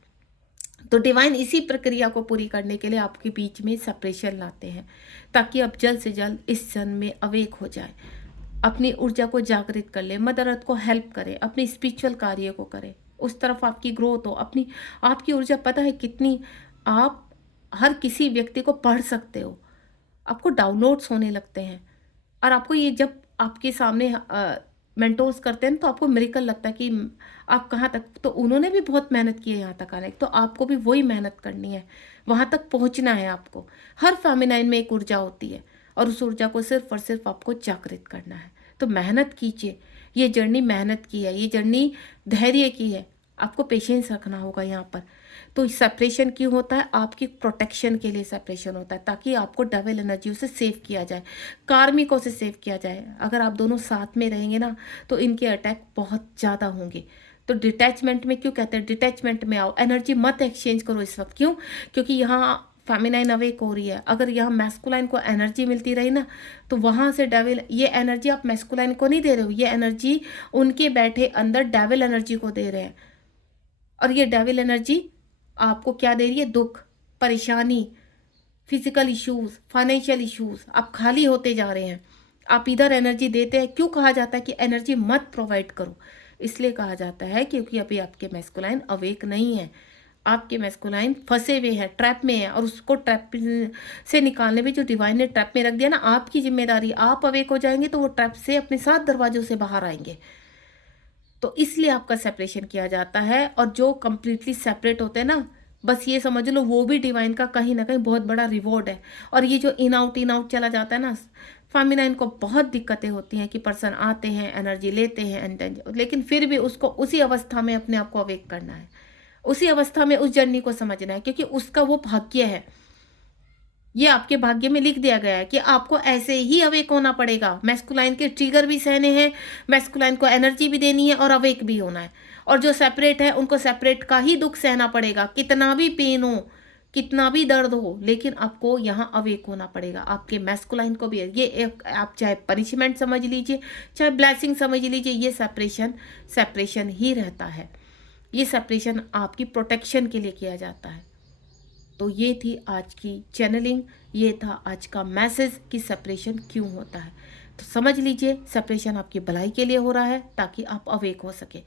तो डिवाइन इसी प्रक्रिया को पूरी करने के लिए आपके बीच में सेपरेशन लाते हैं, ताकि आप जल्द से जल्द इस जन्म में अवेक हो जाए, अपनी ऊर्जा को जागृत कर ले, मदर अर्थ को हेल्प करे, अपनी स्पिरिचुअल कार्य को करे, उस तरफ आपकी ग्रोथ हो। अपनी आपकी ऊर्जा पता है कितनी, आप हर किसी व्यक्ति को पढ़ सकते हो, आपको डाउनलोड्स होने लगते हैं। और आपको ये जब आपके सामने मेंटोर्स करते हैं तो आपको मिरेकल लगता है कि आप कहाँ तक, तो उन्होंने भी बहुत मेहनत की है यहाँ तक आने की, तो आपको भी वही मेहनत करनी है, वहाँ तक पहुँचना है आपको। हर फेमिनाइन में एक ऊर्जा होती है और उस ऊर्जा को सिर्फ और सिर्फ आपको जागृत करना है। तो मेहनत कीजिए, ये जर्नी मेहनत की है, ये जर्नी धैर्य की है, आपको पेशेंस रखना होगा यहाँ पर। तो सेपरेशन क्यों होता है? आपकी प्रोटेक्शन के लिए सेपरेशन होता है, ताकि आपको डबल एनर्जियों से सेव किया जाए, कार्मिकों से सेव किया जाए। अगर आप दोनों साथ में रहेंगे ना, तो इनके अटैक बहुत ज़्यादा होंगे। तो डिटैचमेंट में क्यों कहते हैं डिटैचमेंट में आओ, एनर्जी मत एक्सचेंज करो इस वक्त। क्यों? क्योंकि यहाँ फेमिनाइन अवेक हो रही है। अगर यहाँ मैस्कुलाइन को एनर्जी मिलती रही ना, तो वहाँ से डेविल, ये एनर्जी आप मैस्कुलाइन को नहीं दे रहे हो, ये एनर्जी उनके बैठे अंदर डेविल एनर्जी को दे रहे हैं। और ये डेविल एनर्जी आपको क्या दे रही है? दुख, परेशानी, फिजिकल इश्यूज, फाइनेंशियल इश्यूज। आप खाली होते जा रहे हैं, आप इधर एनर्जी देते हैं। क्यों कहा जाता है कि एनर्जी मत प्रोवाइड करो? इसलिए कहा जाता है क्योंकि अभी आपके मैस्कुलाइन अवेक नहीं है, आपके मैस्कुलाइन फंसे हुए हैं, ट्रैप में है, और उसको ट्रैप से निकालने में जो डिवाइन ने ट्रैप में रख दिया ना, आपकी जिम्मेदारी। आप अवेक हो जाएंगे तो वो ट्रैप से अपने 7 दरवाजों से बाहर आएंगे। तो इसलिए आपका सेपरेशन किया जाता है। और जो कंप्लीटली सेपरेट होते हैं ना, बस ये समझ लो वो भी डिवाइन का कहीं ना कहीं बहुत बड़ा रिवॉर्ड है। और ये जो इन आउट चला जाता है ना, फेमिनाइन को बहुत दिक्कतें होती हैं कि पर्सन आते हैं, एनर्जी लेते हैं एंड, लेकिन फिर भी उसको उसी अवस्था में अपने आप को अवेक करना है, उसी अवस्था में उस जर्नी को समझना है, क्योंकि उसका वो भाग्य है। ये आपके भाग्य में लिख दिया गया है कि आपको ऐसे ही अवेक होना पड़ेगा। मैस्कुलाइन के ट्रिगर भी सहने हैं, मैस्कुलाइन को एनर्जी भी देनी है और अवेक भी होना है। और जो सेपरेट है उनको सेपरेट का ही दुख सहना पड़ेगा, कितना भी पेन हो, कितना भी दर्द हो, लेकिन आपको यहाँ अवेक होना पड़ेगा। आपके मैस्कुलाइन को भी ये एक, आप चाहे पनिशमेंट समझ लीजिए, चाहे ब्लेसिंग समझ लीजिए, ये सेपरेशन ही रहता है। ये सेपरेशन आपकी प्रोटेक्शन के लिए किया जाता है। तो ये थी आज की चैनलिंग, ये था आज का मैसेज कि सेपरेशन क्यों होता है। तो समझ लीजिए, सेपरेशन आपकी भलाई के लिए हो रहा है ताकि आप अवेक हो सके।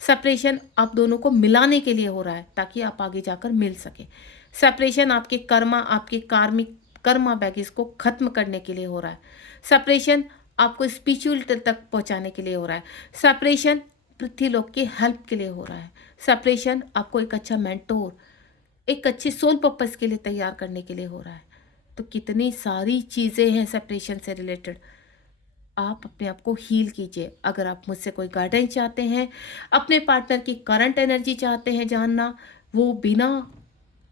सेपरेशन आप दोनों को मिलाने के लिए हो रहा है ताकि आप आगे जाकर मिल सके। सेपरेशन आपके कर्मा, आपके कार्मिक कर्मा बैगेज को खत्म करने के लिए हो रहा है। सेपरेशन आपको स्पिरिचुअल तक पहुंचाने के लिए हो रहा है। सेपरेशन पृथ्वी लोक की हेल्प के लिए हो रहा है। सेपरेशन आपको एक अच्छा मेंटोर, एक अच्छे सोल पर्पस के लिए तैयार करने के लिए हो रहा है। तो कितनी सारी चीज़ें हैं सेपरेशन से रिलेटेड। आप अपने आप को हील कीजिए। अगर आप मुझसे कोई गाइडेंस चाहते हैं, अपने पार्टनर की करंट एनर्जी चाहते हैं जानना, वो बिना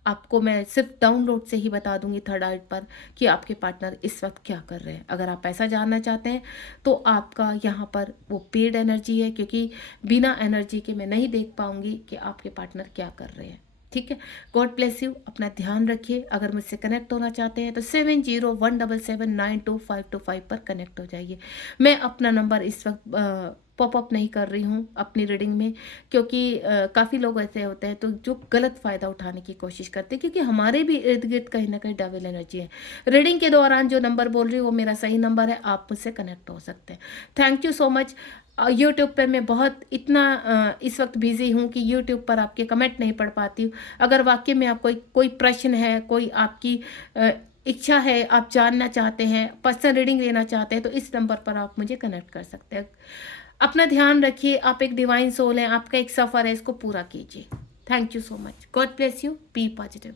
आपको मैं सिर्फ डाउनलोड से ही बता दूंगी थर्ड आई पर कि आपके पार्टनर इस वक्त क्या कर रहे हैं। अगर आप ऐसा जानना चाहते हैं तो आपका यहाँ पर वो पेड एनर्जी है, क्योंकि बिना एनर्जी के मैं नहीं देख पाऊंगी कि आपके पार्टनर क्या कर रहे हैं। ठीक है, गॉड ब्लेस यू, अपना ध्यान रखिए। अगर मुझसे कनेक्ट होना चाहते हैं तो 7017792525 पर कनेक्ट हो जाइए। मैं अपना नंबर इस वक्त पॉपअप नहीं कर रही हूँ अपनी रीडिंग में, क्योंकि काफ़ी लोग ऐसे होते हैं तो जो गलत फ़ायदा उठाने की कोशिश करते हैं, क्योंकि हमारे भी इर्द गिर्द कहीं ना कहीं डबल एनर्जी है। रीडिंग के दौरान जो नंबर बोल रही हूँ वो मेरा सही नंबर है, आप मुझसे कनेक्ट हो सकते हैं। Thank you so much. YouTube पे मैं बहुत इतना इस वक्त बिजी हूँ कि यूट्यूब पर आपके कमेंट नहीं पढ़ पाती हूँ। अगर वाकई में आप कोई प्रश्न है, कोई आपकी इच्छा है, आप जानना चाहते हैं, पर्सनल रीडिंग लेना चाहते हैं, तो इस नंबर पर आप मुझे कनेक्ट कर सकते हैं। अपना ध्यान रखिए, आप एक डिवाइन सोल हैं, आपका एक सफ़र है, इसको पूरा कीजिए। Thank you so much. God bless you, be positive.